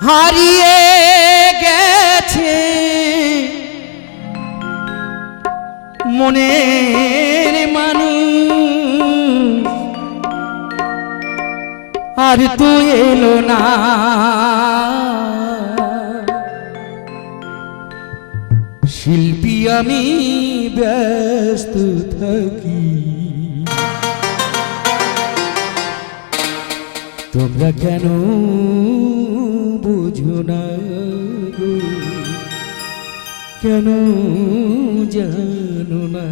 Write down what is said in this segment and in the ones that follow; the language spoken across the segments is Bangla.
হারিয়ে গেছে মনের মানুষ আর তো এলো না শিল্পী আমি ব্যস্ত থাকি তোমরা কেন বুঝো না গো কেন জানো না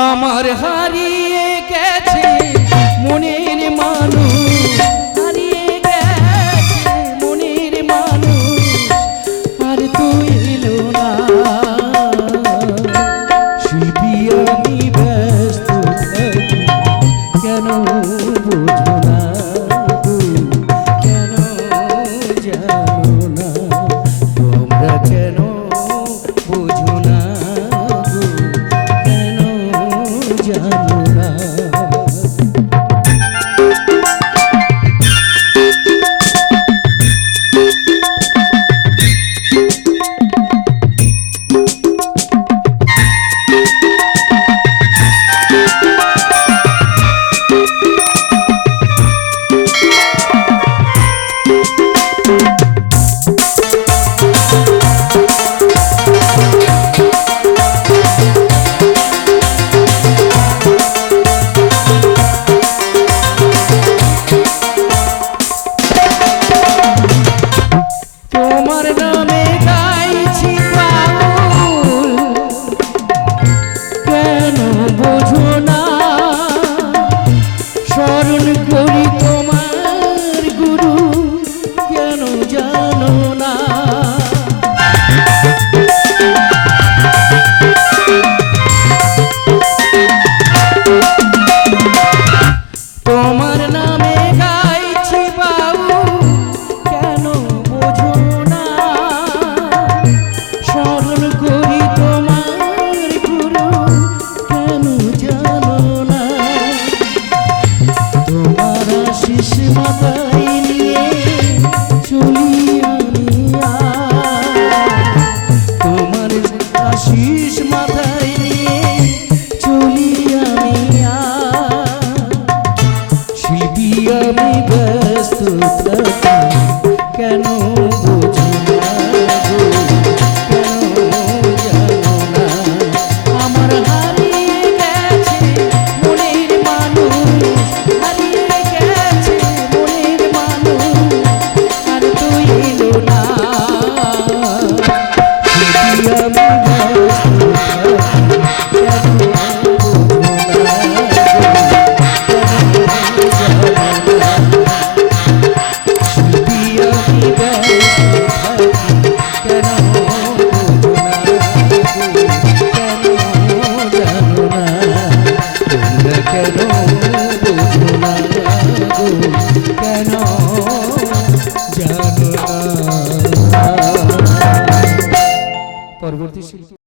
আমার হারিয়ে গেছে মনের মানুষ হারিয়ে গেছে মনের মানুষ আর তো এলো না শিল্পী আমি ব্যস্ত থাকি কেন বুঝো না গো কেন জানো না তোমরা কেন বুঝো না গো কেন জানো না কেন